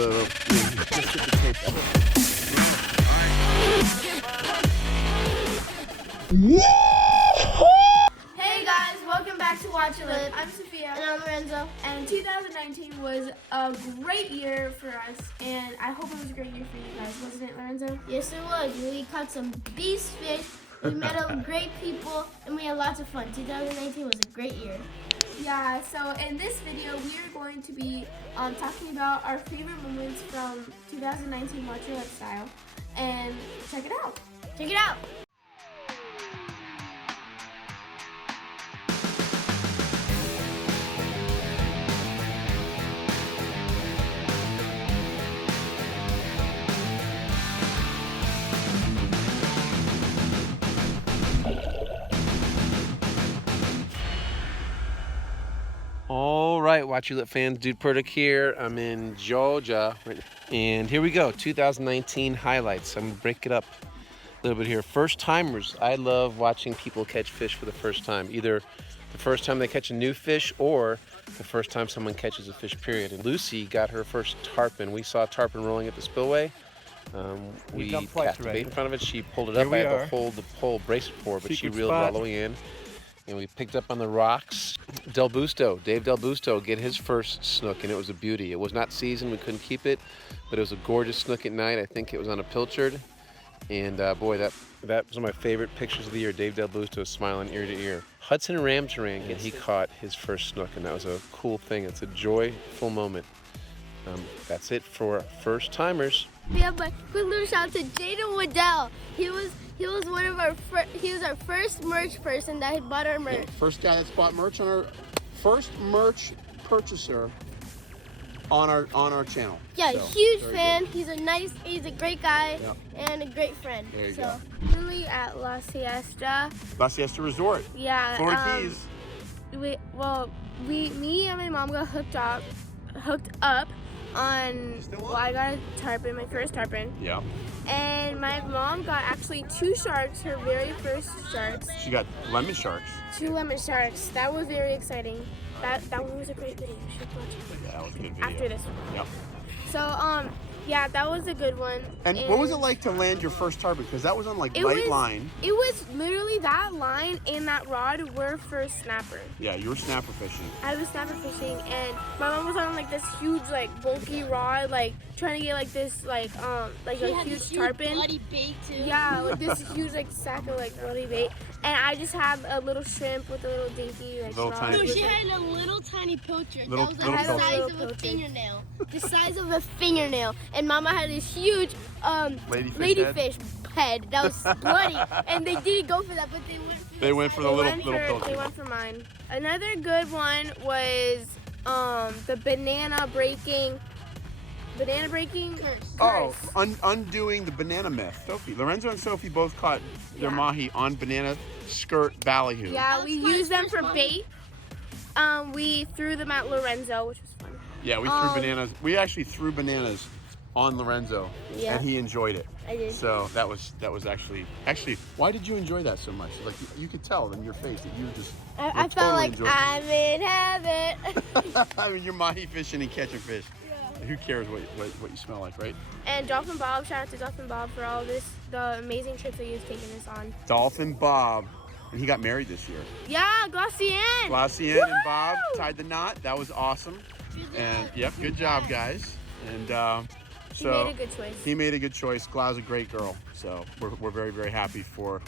Let's get the tape. Hey guys, welcome back to Watch It Live. I'm Sophia. And I'm Lorenzo. And 2019 was a great year for us, and I hope it was a great year for you guys, wasn't it, Lorenzo? Yes, it was. We caught some beast fish. We met up great people, and we had lots of fun. 2019 was a great year. Yeah, so in this video, we are going to be talking about our favorite moments from 2019 Watch Your Lifestyle. And check it out. Check it out. All right, Watch You Lit fans, Dude Purtic here. I'm in Georgia, and here we go, 2019 highlights. I'm gonna break it up a little bit here. First timers, I love watching people catch fish for the first time. Either the first time they catch a new fish or the first time someone catches a fish, period. And Lucy got her first tarpon. We saw tarpon rolling at the spillway. We cast a bait in front of it. She pulled it up. I had to hold the pole, brace it for her, but she reeled it all the way in. And we picked up on the rocks. Dave Del Busto, get his first snook, and it was a beauty. It was not seasoned, we couldn't keep it, but it was a gorgeous snook at night. I think it was on a pilchard. And boy, that was one of my favorite pictures of the year. Dave Del Busto smiling ear to ear. Hudson Ramtarang, and he caught his first snook, and that was a cool thing. It's a joyful moment. That's it for first timers. Yeah, but quick little shout out to Jaden Waddell. He was one of our he was our first merch person that had bought our merch. Yeah, first guy that's bought merch on our first merch purchaser on our channel. Yeah, So, huge very fan. good. He's a great guy and a great friend. There you so go. Really at La Siesta. La Siesta Resort. Yeah. Florida Keys. Me and my mom got hooked up on. Well, I got a tarpon, my first tarpon. Yeah. And my mom got actually 2 sharks, her very first sharks. She got lemon sharks. 2 lemon sharks. That was very exciting. That one was a great video. You should watch it. Yeah, that was a good video. After this one. Yep. So yeah, that was a good one. And what was it like to land your first tarpon? Because that was on like light line. It was literally that line and that rod were for snapper. Yeah, you were snapper fishing. I was snapper fishing, and my mom was on like this huge, like bulky rod, like trying to get like this, like a huge tarpon. Bloody bait too. Yeah, like this huge like sack of like bloody bait, and I just had a little shrimp with a little dinky like Little rod. tiny- No, With she had a little tiny pilchard. Little- That was like little the size pilchard. of a fingernail. The size of a fingernail. And Mama had this huge ladyfish head that was bloody, and they didn't go for that, but they went for the little pilchard. They went for mine. Another good one was the banana breaking curse. Oh, undoing the banana myth. Lorenzo and Sophie both caught their mahi on banana skirt ballyhoo. Yeah, we used them for bait. We threw them at Lorenzo, which was fun. Yeah, we threw bananas. We actually threw bananas on Lorenzo, Yeah. and he enjoyed it. I did. So that was actually. Why did you enjoy that so much? Like you could tell in your face that you just. I felt like I'm in heaven. I mean, you're mahi fishing and catching fish. Yeah. Who cares what you smell like, right? And Dolphin Bob, shout out to Dolphin Bob for all the amazing trips that he's taken us on. Dolphin Bob, and he got married this year. Yeah, Glossian. Glossian and Bob tied the knot. That was awesome. And yep, good job, guys. And He made a good choice. He made a good choice. Gla's a great girl. So we're very, very happy for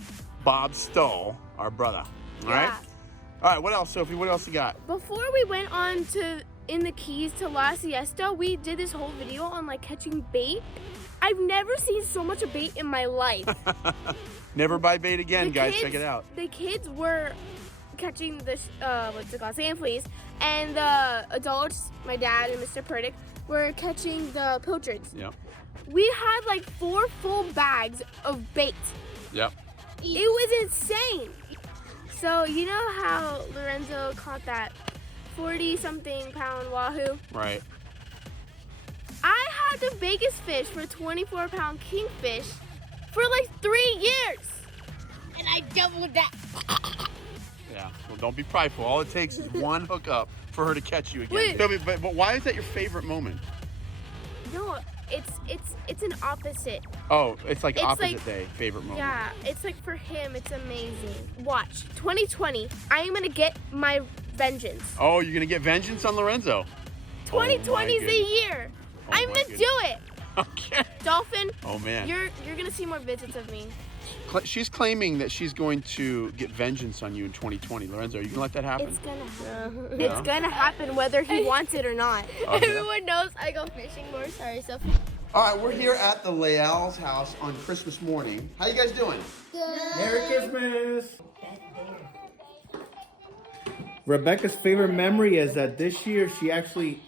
Bob Stoll, our brother. All right? All right, what else, Sophie? What else you got? Before we went on to in the Keys to La Siesta, we did this whole video on like catching bait. I've never seen so much bait in my life. Never buy bait again, guys. Check it out. The kids were catching this what's it called, sand fleas, and the adults, my dad and Mr. Purtic, were catching the pilchards. Yep. We had like 4 full bags of bait. Yep. It was insane. So you know how Lorenzo caught that 40-something pound wahoo? Right. I had the biggest fish for 24-pound kingfish for like 3 years. And I doubled that. Yeah. Well, don't be prideful. All it takes is one hookup for her to catch you again. Wait. Sophie, but why is that your favorite moment? No, it's an opposite. Oh, it's like It's opposite like- day favorite moment. Yeah, it's like for him, it's amazing. Watch, 2020, I am gonna get my vengeance. Oh, you're gonna get vengeance on Lorenzo. 2020 is the goodness. year. Oh I'm my gonna goodness. do it. Okay. Dolphin, Oh man. you're gonna see more visits of me. She's claiming that she's going to get vengeance on you in 2020. Lorenzo, are you gonna let that happen? It's gonna happen. Yeah? It's gonna happen whether he wants it or not. Oh, yeah? Everyone knows I go fishing more. Sorry, Sophie. All right, we're here at the Leal's house on Christmas morning. How you guys doing? Merry Christmas! Rebecca's favorite memory is that this year she actually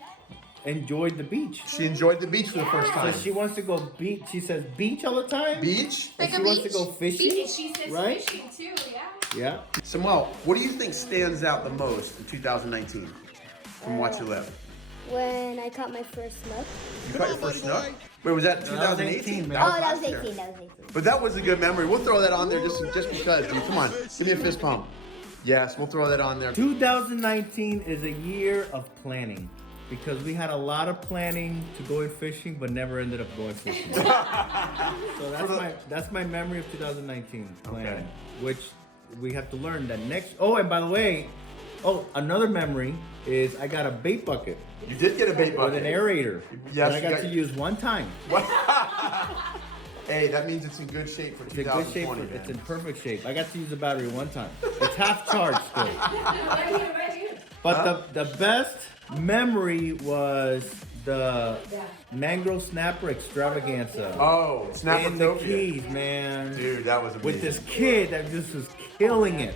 enjoyed the beach. She enjoyed the beach for the first So time. she wants to go beach. She says beach all the time. Beach? And she wants to go fishing. She says Right? fishing too, yeah. Yeah. Samuel, what do you think stands out the most in 2019 from Watch Your Lip? When I caught my first snook. You caught your first snook? Wait, was that 2018? man. Oh, that last was year. 18. That was 18. But that was a good memory. We'll throw that on there just because, dude. Come on, give me a fist pump. Yes, we'll throw that on there. 2019 is a year of planning because we had a lot of planning to go fishing, but never ended up going fishing. So that's my memory of 2019 planning, Okay. which we have to learn that next. Oh, and by the way, another memory is I got a bait bucket You did get a bait with bucket. an aerator Yes, that I you got got- to use one time. Hey, that means it's in good shape for It's in good shape. 2020. It's in perfect shape. I got to use the battery one time. It's half charged still. But the best memory was the mangrove snapper extravaganza Oh, in the Snappertopia. Keys, man. Dude, that was amazing. With this kid that just was killing it.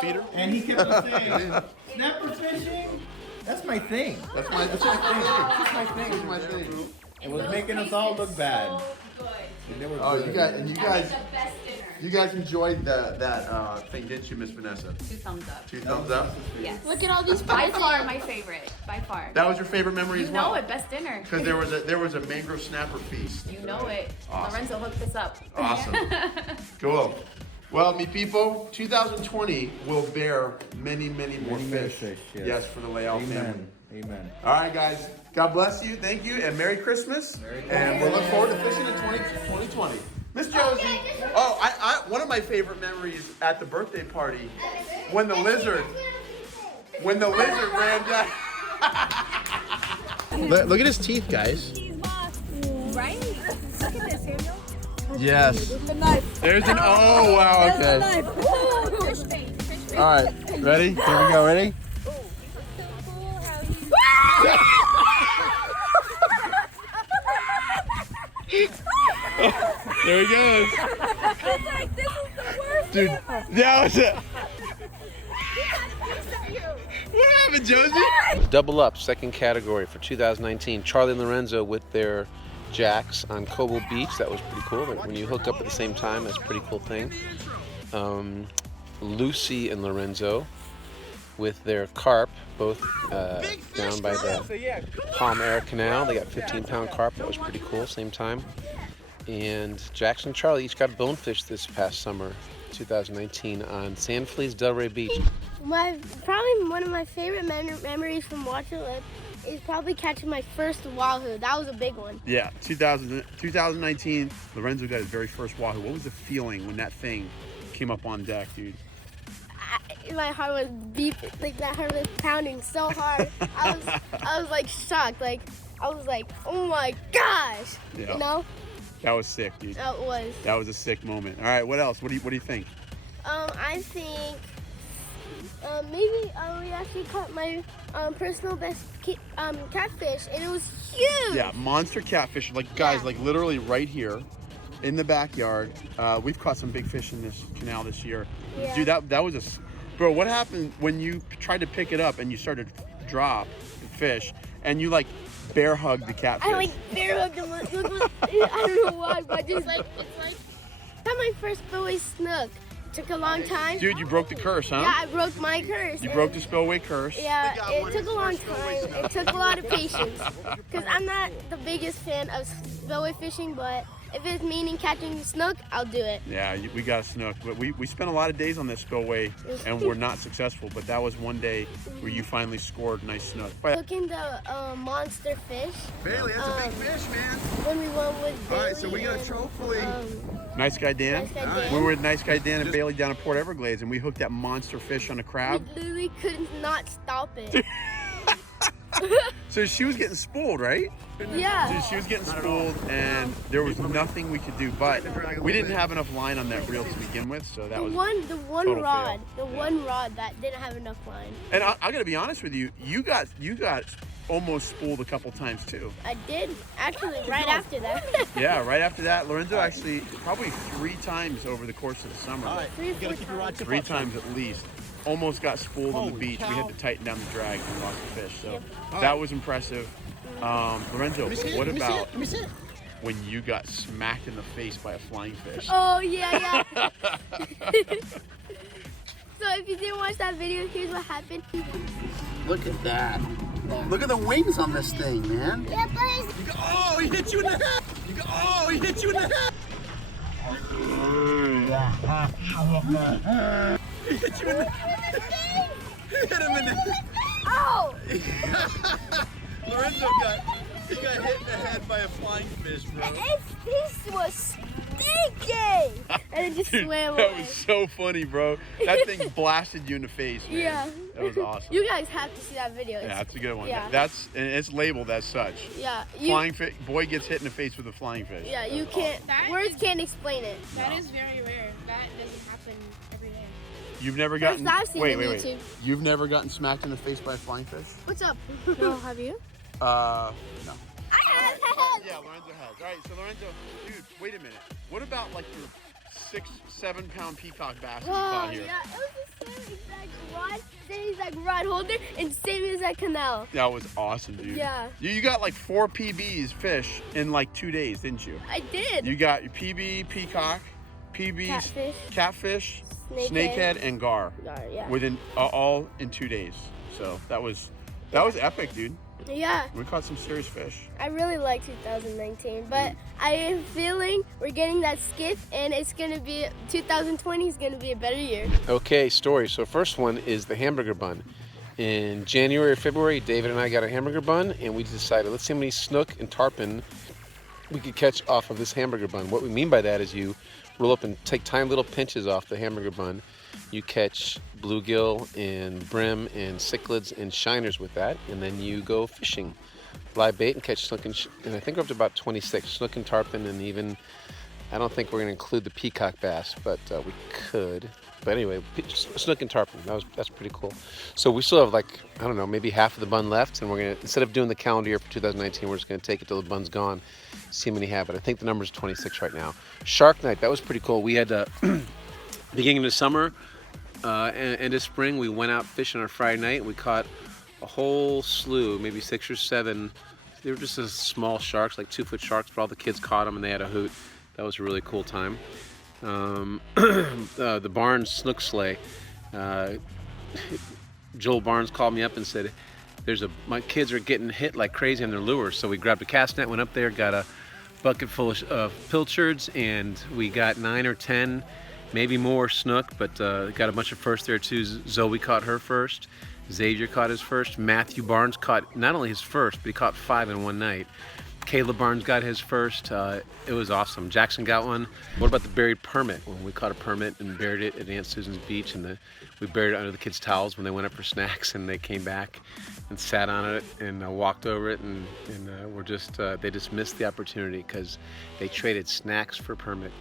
feeder. And he kept on saying, snapper fishing? That's my thing. That's my thing. That's my thing. That's my thing. It was making us all look bad. So good. And they were Oh, good. you guys, and you That guys, was the best dinner. you guys enjoyed that thing, didn't you, Miss Vanessa? 2 thumbs up. 2 thumbs up. Yes. Look at all these By presents. far my favorite. By far. That was your favorite memory You as well. know it. Best dinner. Because there was a mangrove snapper feast. You know it. Awesome. Lorenzo hooked us up. Awesome. Cool. Well, mi people, 2020 will bear many, many more Many more fish. fish, yes. Yes, for the Leal family. Amen. Amen. All right, guys. God bless you. Thank you, and Merry Christmas. And we'll look forward to fishing in 2020. Miss Josie. Oh, I one of my favorite memories at the birthday party when the lizard ran down. Look at his teeth, guys. Right? Look at this, Samuel. Yes. The knife. There's an oh wow. There's the Okay. knife. Woo! Fish bait. Fish bait. All right. Ready? Here we go. Ready? There he goes. It's like, this is the worst. Dude, that was it. What happened, Josie? Double up, second category for 2019. Charlie and Lorenzo with their jacks on Coble Beach. That was pretty cool. Like when you hook up at the same time, that's a pretty cool thing. Lucy and Lorenzo with their carp, both down by the Palm Air Canal. They got 15-pound carp. That was pretty cool. Same time. And Jackson and Charlie each got bonefish this past summer, 2019, on San Feliz Del Rey Beach. Probably one of my favorite memories from Watch Your Lip is probably catching my first wahoo. That was a big one. Yeah, 2019, Lorenzo got his very first wahoo. What was the feeling when that thing came up on deck, dude? My heart was beeping, like that heart was pounding so hard. I was like shocked. Like I was like, oh my gosh, Yeah. you know? That was sick, dude. That was. That was a sick moment. All right, what else? What do you think? I think maybe we actually caught my personal best catfish, and it was huge. Yeah, monster catfish. Like guys, Yeah. like literally right here in the backyard. We've caught some big fish in this canal this year. Yeah. Dude, that was bro. What happened when you tried to pick it up and you started to drop the fish and you like bear hugged the catfish? I like bear hugged him. I don't know why, but just like it's like I got my first spillway snook. It took a long time. Dude, you broke the curse, huh? Yeah, I broke my curse. You and- broke the spillway curse. Yeah, it took a long time. It took a lot of patience because I'm not the biggest fan of spillway fishing, but if it's meaning catching snook, I'll do it. Yeah, we got a snook, but we spent a lot of days on this spillway and we're not successful. But that was one day where you finally scored nice snook. Cooking the monster fish. Bailey, that's a big fish, man. When we went with Bailey. All right, so we got a trophy. Nice Guy Dan. We were with Nice Guy Dan and Bailey down at Port Everglades, and we hooked that monster fish on a crab. We literally could not stop it. So she was getting spooled, right? Yeah. Dude, she was getting spooled, and there was nothing we could do. But we didn't have enough line on that reel to begin with, so that The was one total rod, fail. one rod that didn't have enough line. And I gotta be honest with you, you got almost spooled a couple times too. I did actually right after that. Yeah, right after that, Lorenzo actually probably 3 times over the course of the summer. 3 or 4 times. 3 times at least. Almost got spooled on the beach. We had to tighten down the drag and lost the fish. So that was impressive. Lorenzo, what about when you got smacked in the face by a flying fish? Oh yeah. So if you didn't watch that video, here's what happened. Look at that. Look at the wings on this thing, man. Yeah, but Oh, he hit you in the head. Oh, he hit you in the head. He hit you in the head. Hit him in the head. Oh! Lorenzo got hit in the head by a flying fish, bro. This was stinky! And it just Dude, swam that away. was so funny, bro. That thing blasted you in the face, man. Yeah. That was awesome. You guys have to see that video. Yeah, that's a good one. Yeah. And it's labeled as such. Yeah. Flying fish. Boy gets hit in the face with a flying fish. Yeah, you That's can't. That Words is- can't explain it. That is very rare. That doesn't happen every day. awesome. You've never gotten. I've seen wait, on wait, wait. YouTube. You've never gotten smacked in the face by a flying fish? What's up? No, have you? No. I have. Yeah, Lorenzo has. All right, so Lorenzo, dude, wait a minute. What about like your 6-7 pound peacock bass you Oh, caught here? yeah, it was the same exact rod holder, and same exact canal. That was awesome, dude. Yeah. You got like 4 PBs fish in like 2 days, didn't you? I did. You got your PB, peacock, PB, catfish, snakehead, and gar Yeah. within all in 2 days. So that was epic, dude. Yeah, We caught some serious fish. I really like 2019, but I am feeling we're getting that skiff, and it's gonna be 2020 is gonna be a better year. Okay, story. So first one is the hamburger bun. In January or February, David and I got a hamburger bun, and we decided let's see how many snook and tarpon we could catch off of this hamburger bun. What we mean by that is you roll up and take tiny little pinches off the hamburger bun. You catch bluegill and brim and cichlids and shiners with that, and then you go fishing. Live bait and catch snook and I think we're up to about 26 snook and tarpon, and even I don't think we're going to include the peacock bass, but we could. But anyway, snook and tarpon. That's pretty cool. So we still have like I don't know, maybe half of the bun left, and we're gonna instead of doing the calendar year for 2019, we're just gonna take it till the bun's gone. See how many have it. I think the number is 26 right now. Shark night. That was pretty cool. We had beginning of the summer. End of spring, we went out fishing on a Friday night. We caught a whole slew, maybe 6 or 7. They were just as small sharks, like 2-foot sharks, but all the kids caught them and they had a hoot. That was a really cool time. The Barnes snook sleigh. Joel Barnes called me up and said, my kids are getting hit like crazy on their lures. So we grabbed a cast net, went up there, got a bucket full of pilchards, and we got 9 or 10 maybe more snook, but got a bunch of first there too. Zoe caught her first. Xavier caught his first. Matthew Barnes caught not only his first, but he caught 5 in one night. Caleb Barnes got his first. It was awesome. Jackson got one. What about the buried permit? When we caught a permit and buried it at Aunt Susan's beach, and we buried it under the kids' towels when they went up for snacks, and they came back and sat on it and walked over it, and they just missed the opportunity because they traded snacks for permit.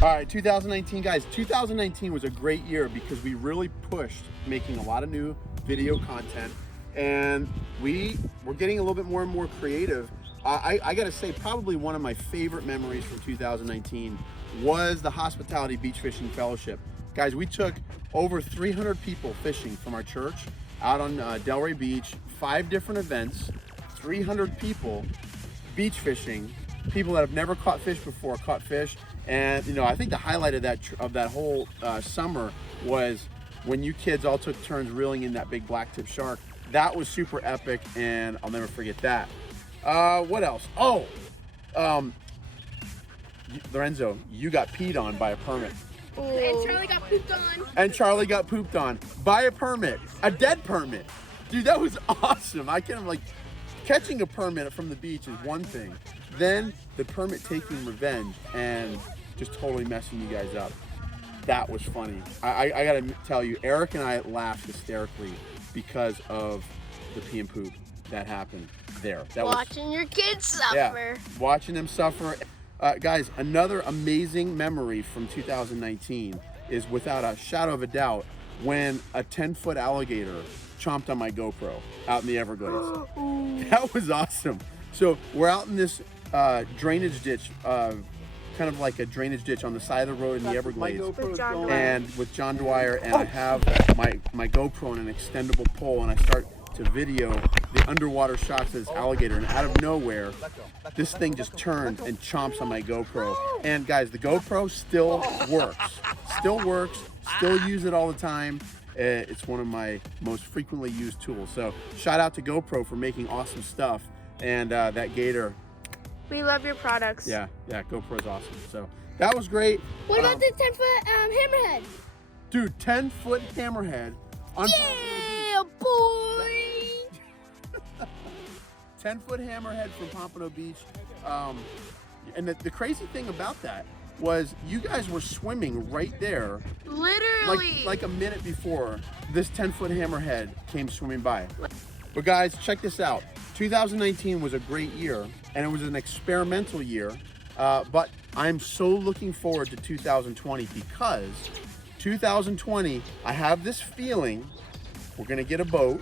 All right, 2019, guys. 2019 was a great year because we really pushed making a lot of new video content, and we were getting a little bit more and more creative. I gotta say, probably one of my favorite memories from 2019 was the Hospitality Beach Fishing Fellowship. Guys, we took over 300 people fishing from our church out on Delray Beach, 5 different events, 300 people beach fishing. People that have never caught fish before caught fish. And I think the highlight of that whole summer was when you kids all took turns reeling in that big blacktip shark. That was super epic, and I'll never forget that. What else? Lorenzo, you got peed on by a permit. And Charlie got pooped on. And Charlie got pooped on by a permit, a dead permit. Dude, that was awesome. I can't, like, catching a permit from the beach is one thing. Then the permit taking revenge and just totally messing you guys up. That was funny. I gotta tell you, Eric and I laughed hysterically because of the pee and poop that happened there. That Watching your kids suffer. Yeah, watching them suffer. Guys, another amazing memory from 2019 is without a shadow of a doubt when a 10-foot alligator chomped on my GoPro out in the Everglades. That was awesome. So we're out in this drainage ditch, kind of like a drainage ditch on the side of the road in the Everglades. With John Dwyer, and I have my GoPro on an extendable pole, and I start to video the underwater shots of this alligator, and out of nowhere, this thing just turns and chomps on my GoPro. And guys, the GoPro still works, still use it all the time. It's one of my most frequently used tools. So shout out to GoPro for making awesome stuff, and that gator. We love your products. Yeah, GoPro's awesome. So that was great. What about the 10-foot hammerhead? Dude, 10-foot hammerhead on Yeah, boy. 10-foot hammerhead from Pompano Beach. And the crazy thing about that was you guys were swimming right there. Literally. Like a minute before this 10-foot hammerhead came swimming by. But guys, check this out. 2019 was a great year, and it was an experimental year. But I'm so looking forward to 2020 because 2020, I have this feeling we're gonna get a boat.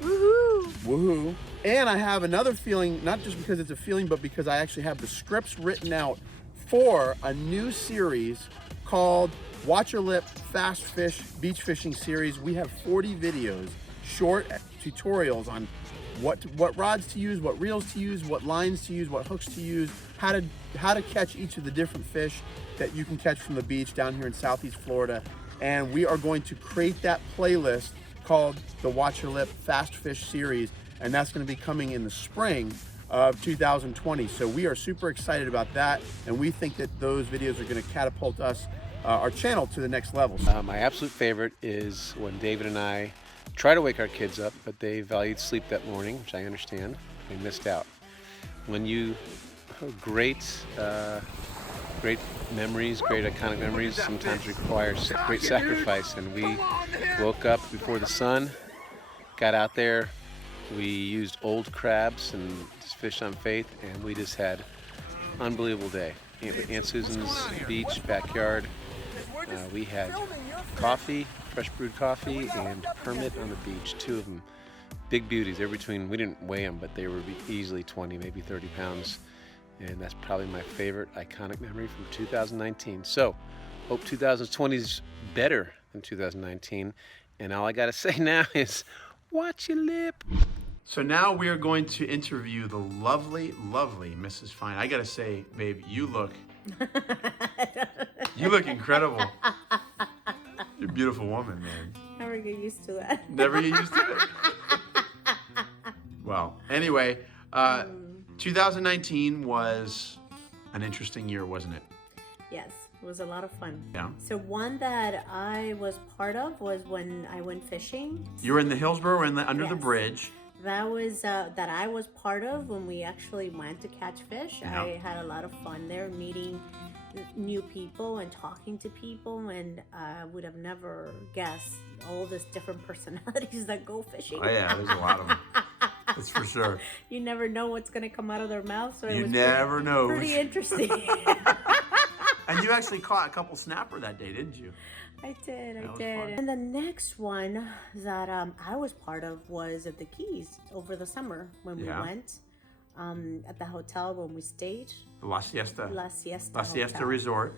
Woohoo. Woohoo. And I have another feeling, not just because it's a feeling, but because I actually have the scripts written out for a new series called Watch Your Lip Fast Fish Beach Fishing Series. We have 40 videos, short tutorials on what rods to use, what reels to use, what lines to use, what hooks to use, how to catch each of the different fish that you can catch from the beach down here in Southeast Florida. And we are going to create that playlist called the Watch Your Lip Fast Fish Series, and that's going to be coming in the spring of 2020. So we are super excited about that, and we think that those videos are going to catapult us, our channel, to the next level. My absolute favorite is when David and I try to wake our kids up, but they valued sleep that morning, which I understand. They missed out. When you great memories, great iconic memories sometimes requires great sacrifice, and we woke up before the sun, got out there, we used old crabs and just fished on faith, and we just had an unbelievable day. Aunt Susan's beach backyard, we had coffee, fresh brewed coffee, and permit on the beach, two of them. Big beauties. They're between, we didn't weigh them, but they were easily 20, maybe 30 pounds. And that's probably my favorite iconic memory from 2019. So, hope 2020 is better than 2019. And all I gotta say now is, watch your lip. So now we are going to interview the lovely, lovely Mrs. Fine. I gotta say, babe, you look incredible. You're a beautiful woman, man. Never get used to that. Never get used to it. Well, anyway, 2019 was an interesting year, wasn't it? Yes, it was a lot of fun. Yeah. So one that I was part of was when I went fishing. You were in the Hillsborough, under the Yes. bridge. That was that I was part of when we actually went to catch fish. Yeah. I had a lot of fun there, meeting new people and talking to people, and I would have never guessed all these different personalities that go fishing. Oh yeah, there's a lot of them. That's for sure. You never know what's going to come out of their mouth, so it You was never know. pretty interesting. And you actually caught a couple snapper that day, didn't you? I did. That was fun. And the next one that I was part of was at the Keys over the summer when we Yeah. went at the hotel when we stayed. The La Siesta. La Siesta. La Siesta Hotel. Resort.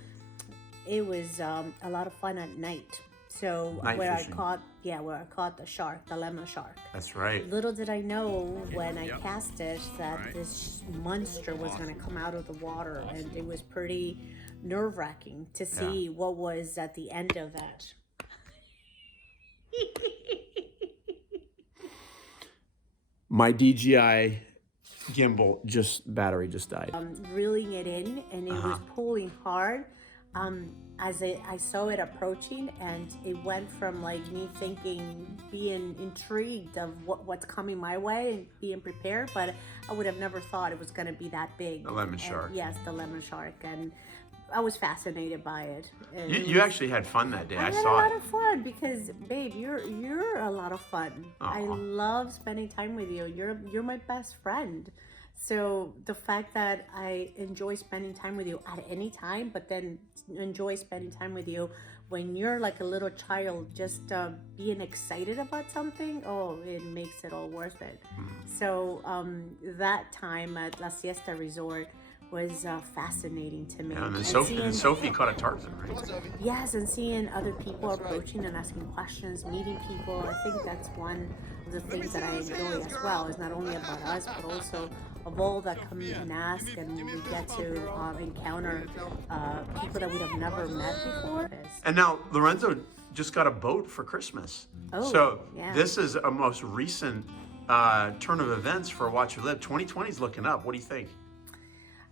It was a lot of fun at night. So Night where fishing. where I caught the shark, the lemon shark. That's right. Little did I know when I cast it that this monster was going to come out of the water, and it was pretty nerve-wracking to see what was at the end of that. My DJI gimbal battery just died. Reeling it in, and it was pulling hard. As I saw it approaching, and it went from like me being intrigued of what's coming my way and being prepared, but I would have never thought it was going to be that big. The lemon shark. Yes, the lemon shark, and I was fascinated by it. You actually had fun that day. I had saw a lot it. of fun because, babe, you're a lot of fun. I love spending time with you. You're my best friend. So the fact that I enjoy spending time with you at any time, but then enjoy spending time with you when you're like a little child, just being excited about something, it makes it all worth it. So that time at La Siesta Resort was fascinating to me. Yeah, and then Sophie caught a tarpon, right? Yes, and seeing other people approaching and asking questions, meeting people. I think that's one of the things that I enjoy as well. It's not only about us, but also of all that come and ask, and we get to encounter people that we have never met before. And now Lorenzo just got a boat for Christmas. So this is a most recent turn of events for Watch Your Lip. 2020 is looking up. What do you think?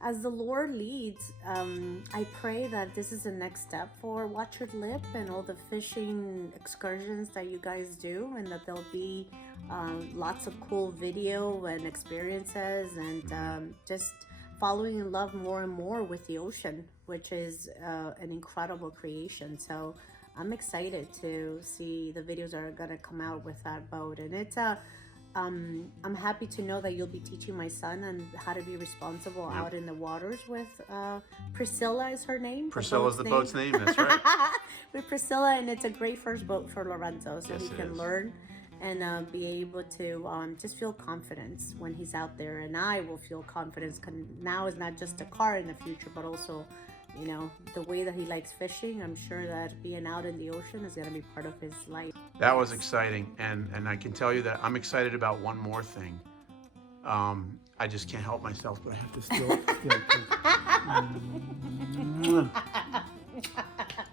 As the Lord leads, I pray that this is the next step for Watch Your Lip and all the fishing excursions that you guys do, and that there'll be lots of cool video and experiences, and just following in love more and more with the ocean, which is an incredible creation. So I'm excited to see the videos that are gonna come out with that boat, and it's I'm happy to know that you'll be teaching my son on how to be responsible out in the waters with Priscilla is her name. Priscilla's the boat's name, that's right. With Priscilla, and it's a great first boat for Lorenzo, so he can learn and be able to just feel confidence when he's out there, and I will feel confidence. Now is not just a car in the future, but also, you know, the way that he likes fishing. I'm sure that being out in the ocean is going to be part of his life. That was exciting, and I can tell you that I'm excited about one more thing. I just can't help myself, but I have to still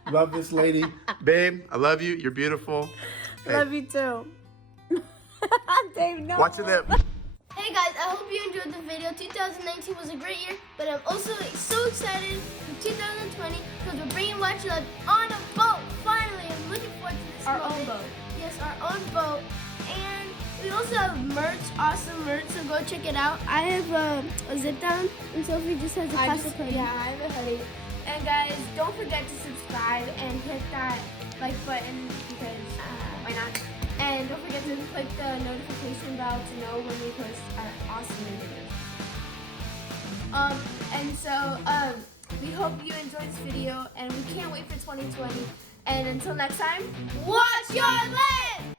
love this lady. Babe, I love you. You're beautiful. Hey. Love you too. Dave, no. Watch your lip. Hey guys, I hope you enjoyed the video. 2019 was a great year, but I'm also so excited for 2020 because we're bringing Watch Your Lip on a boat. Finally, I'm looking forward to this moment. Our own boat. Yes, our own boat. And we also have merch, awesome merch, so go check it out. I have a zip down, and Sophie just has a classic hoodie. Yeah, I have a hoodie. And guys, don't forget to subscribe and hit that like button because why not? And don't forget to click the notification bell to know when we post our awesome videos. And so we hope you enjoyed this video, and we can't wait for 2020. And until next time, watch your lip!